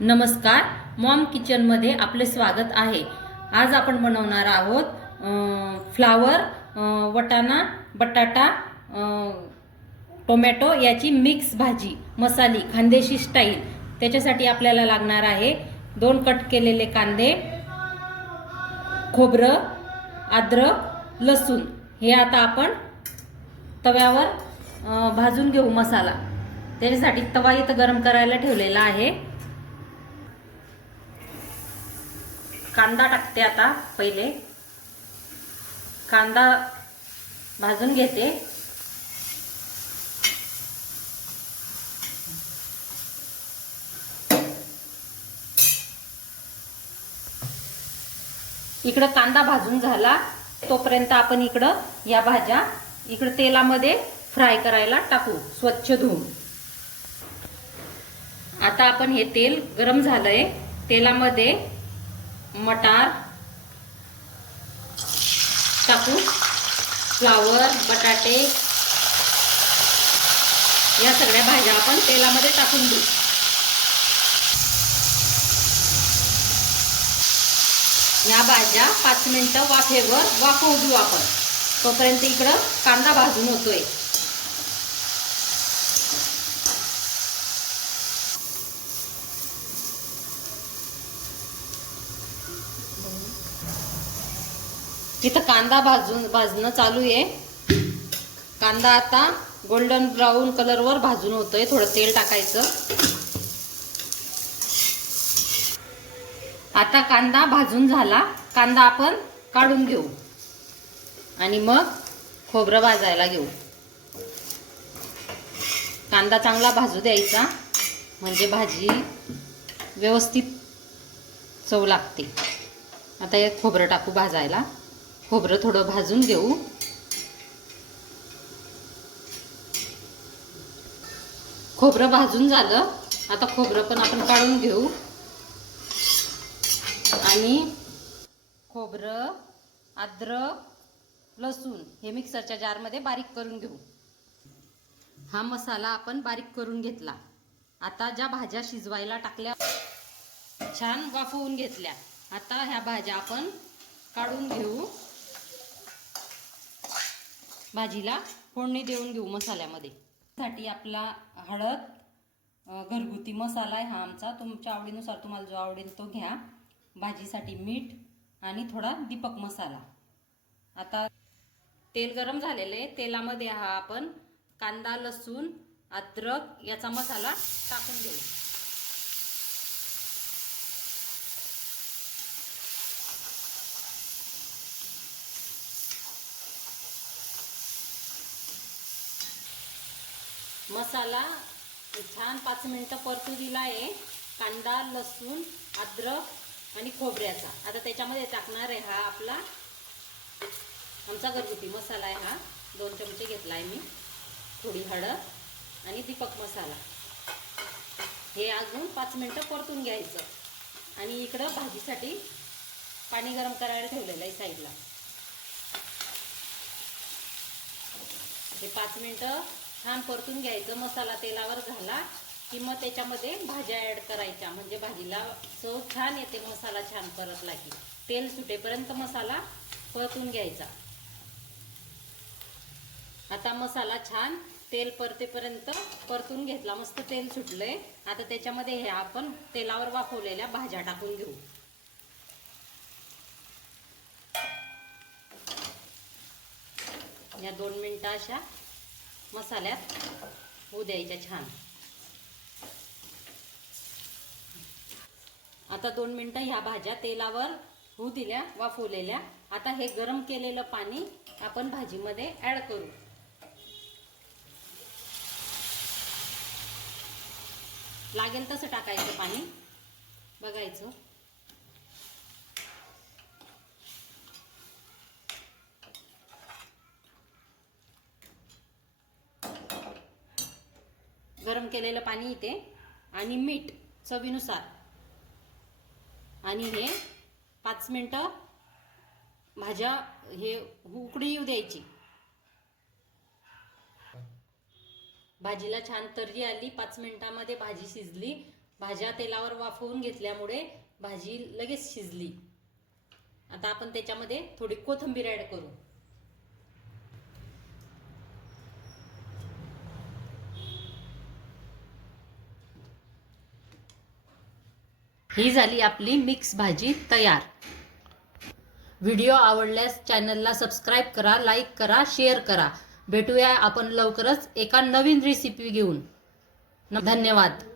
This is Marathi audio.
नमस्कार, मॉम किचनमध्ये आपले स्वागत आहे। आज आपण बनवणार आहोत फ्लावर, वटाणा, बटाटा, टोमॅटो याची मिक्स भाजी, मसाली खानदेशी स्टाईल। त्याच्यासाठी आपल्याला लागणार आहे 2 कट केलेले कांदे, खोबरं, अद्रक, लसूण। हे आता आपण तव्यावर भाजून घेऊ मसाला। त्याच्यासाठी तवा इथं गरम करायला ठेवलेला आहे। कांदा टाकते आता। पहिले कांदा भाजून घेते। इकडे कांदा भाजून झाला, तोपर्यंत आपण इकडे या भाज्या इकडे तेलामध्ये फ्राय करायला टाकू, स्वच्छ धुवून। आता आपण हे तेल गरम झालंय, तेलामध्ये मटार टाकू, फ्लावर, बटाटे या सगळ्या भाज्या आपण तेलामध्ये टाकून देऊ। या भाज्या 5 मिनिटं वाफेवर वाफवू देऊ आपण। तोपर्यंत इकडं कांदा भाजून होतोय। इथं कांदा भाजणं चालू आहे। कांदा आता गोल्डन ब्राऊन कलरवर भाजून होतोय। थोडं तेल टाकायचं। आता कांदा भाजून झाला, कांदा आपण काढून घेऊ आणि मग खोबरं भाजायला घेऊ। कांदा चांगला भाजू द्यायचा, म्हणजे भाजी व्यवस्थित चव लागते। आता हे खोबरं टाकू भाजायला। खोबरं थोडं भाजून घेऊ। खोबरं भाजून झालं, आता खोबरं पण आपण काढून घेऊ आणि खोबरं, अद्रक, लसूण हे मिक्सरच्या जारमध्ये बारीक करून घेऊ। हा मसाला आपण बारीक करून घेतला। आता ज्या भाज्या शिजवायला टाकल्या, छान वाफवून घेतल्या, आता ह्या भाज्या आपण काढून घेऊ। भाजीला फोडणी देऊन घेऊ मसाल्यामध्ये। साठी आपला हळद, घरगुती मसाला आहे हा आमचा, तुमच्या आवडीनुसार तुम्हाला जो आवडेल तो घ्या। भाजीसाठी मीठ आणि थोडा दीपक मसाला। आता तेल गरम झालेले, तेलामध्ये हा आपण कांदा, लसूण, अद्रक याचा मसाला टाकून घेऊ। मसाला छान 5 मिनिटं परतू दिला आहे। कांदा, लसूण, अद्रक आणि खोबऱ्याचा। आता त्याच्यामध्ये टाकणार आहे हा आपला आमचा घरगुती मसाला आहे हा। 2 चमचे घेतला आहे मी। थोडी हळद आणि दीपक मसाला। हे अजून 5 मिनिटं परतून घ्यायचं आणि इकडं भाजीसाठी पाणी गरम करायला ठेवलेलं आहे साईडला। हे 5 मिनिटं छान परतून घ्यायचं। मसाला तेलावर झाला की मग त्याच्यामध्ये भाज्या ॲड करायच्या, म्हणजे भाजीला चव छान येते। मसाला छान परतला की तेल सुटेपर्यंत मसाला परतून घ्यायचा। आता मसाला छान तेल परतेपर्यंत परतून घेतला, मस्त तेल सुटलंय। आता त्याच्यामध्ये हे आपण तेलावर वाफवलेल्या भाज्या टाकून घेऊ। या 2 मिनिटं अशा मसाल्यात होऊ द्यायच्या छान। आता 2 मिनिटं ह्या भाज्या तेलावर होऊ दिल्या वाफवलेल्या। आता हे गरम केलेलं पाणी आपण भाजीमध्ये ॲड करू। लागेल तसं टाकायचं पाणी, बघायचं। गरम केलेलं पाणी इथे आणि मीठ चवीनुसार, आणि हे 5 मिनिटं भाज्या हे उकळी येऊ द्यायची। भाजीला छान तर्री आली, 5 मिनिटांमध्ये भाजी शिजली। भाज्या तेलावर वाफवून घेतल्यामुळे भाजी लगेच शिजली. आता आपण त्याच्यामध्ये थोडी कोथिंबीर ऍड करू. ही झाली आपली मिक्स भाजी तयार. व्हिडिओ आवडल्यास चॅनलला सबस्क्राईब करा, लाईक करा, शेअर करा. भेटूया आपण लवकरच एका नवीन रेसिपी घेऊन. धन्यवाद.